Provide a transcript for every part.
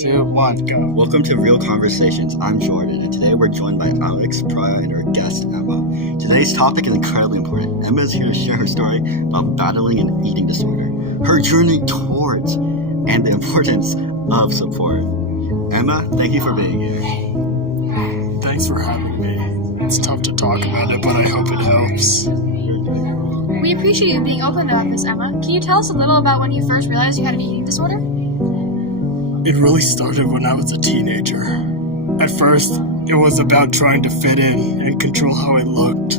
2, 1, go. Welcome to Real Conversations. I'm Jordan, and today we're joined by Alex, Praya, and our guest, Emma. Today's topic is incredibly important. Emma is here to share her story about battling an eating disorder, her journey towards, and the importance of support. Emma, thank you for being here. Thanks for having me. It's tough to talk about it, but I hope it helps. We appreciate you being open about this, Emma. Can you tell us a little about when you first realized you had an eating disorder? It really started when I was a teenager. At first, it was about trying to fit in and control how I looked.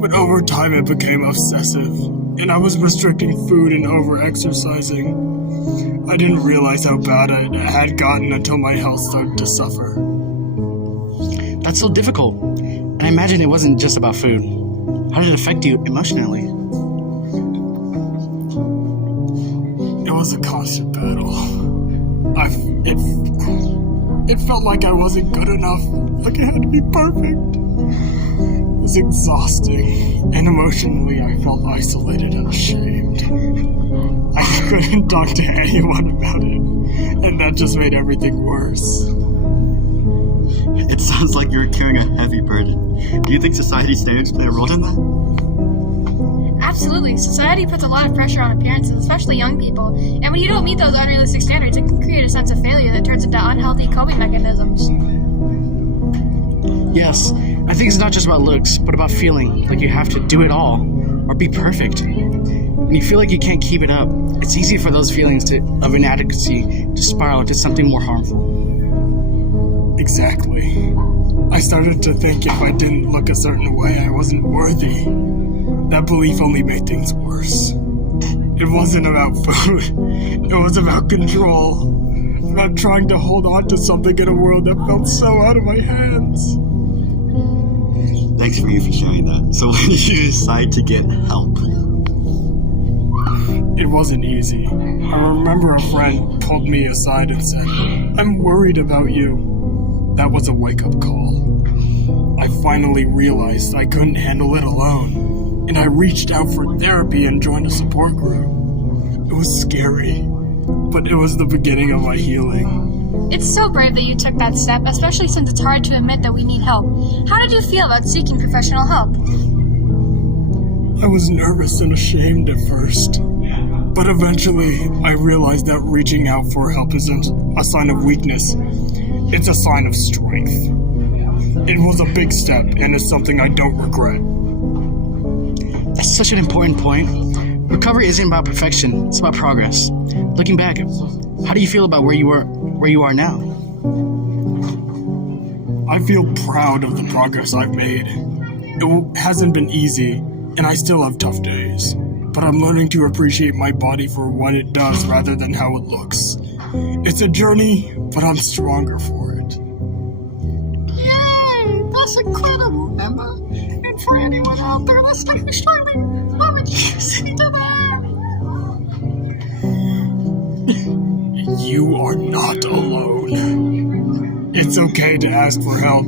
But over time, it became obsessive, and I was restricting food and over-exercising. I didn't realize how bad it had gotten until my health started to suffer. That's so difficult. And I imagine it wasn't just about food. How did it affect you emotionally? It was a constant battle. It felt like I wasn't good enough, like I had to be perfect. It was exhausting, and emotionally I felt isolated and ashamed. I couldn't talk to anyone about it, and that just made everything worse. It sounds like you're carrying a heavy burden. Do you think society standards play a role in that? Absolutely. Society puts a lot of pressure on appearances, especially young people. And when you don't meet those unrealistic standards, it can create a sense of failure that turns into unhealthy coping mechanisms. Yes, I think it's not just about looks, but about feeling like you have to do it all or be perfect. When you feel like you can't keep it up, it's easy for those feelings of inadequacy to spiral into something more harmful. Exactly. I started to think if I didn't look a certain way, I wasn't worthy. That belief only made things worse. It wasn't about food. It was about control. About trying to hold on to something in a world that felt so out of my hands. Thanks for sharing that. So when did you decide to get help? It wasn't easy. I remember a friend pulled me aside and said, "I'm worried about you." That was a wake-up call. I finally realized I couldn't handle it alone. And I reached out for therapy and joined a support group. It was scary, but it was the beginning of my healing. It's so brave that you took that step, especially since it's hard to admit that we need help. How did you feel about seeking professional help? I was nervous and ashamed at first, but eventually I realized that reaching out for help isn't a sign of weakness. It's a sign of strength. It was a big step, and it's something I don't regret. That's such an important point. Recovery isn't about perfection, it's about progress. Looking back, how do you feel about where you are now? I feel proud of the progress I've made. It hasn't been easy, and I still have tough days. But I'm learning to appreciate my body for what it does rather than how it looks. It's a journey, but I'm stronger for it. Yay! That's incredible, Emma. And for anyone out there listening who's struggling, I would listen to that. You are not alone. It's okay to ask for help,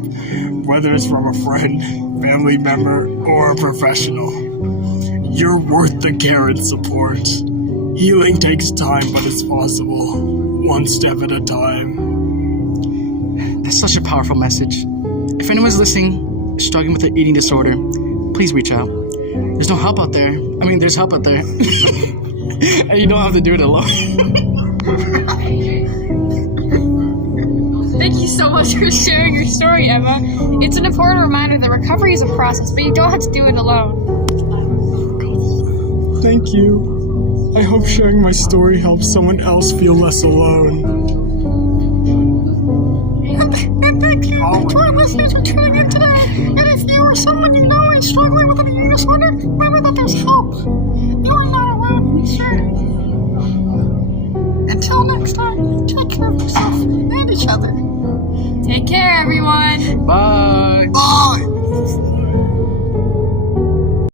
whether it's from a friend, family member, or a professional. You're worth the care and support. Healing takes time, but it's possible. One step at a time. That's such a powerful message. If anyone's listening, struggling with an eating disorder, please reach out. There's no help out there. I mean, there's help out there. And you don't have to do it alone. Thank you so much for sharing your story, Emma. It's an important reminder that recovery is a process, but you don't have to do it alone. Thank you. I hope sharing my story helps someone else feel less alone. And thank you to our listeners for tuning in today. And if you or someone you know is struggling with an eating disorder, remember that there's help. You are not alone in this journey. Until next time, take care of yourself and each other. Take care, everyone. Bye. Bye.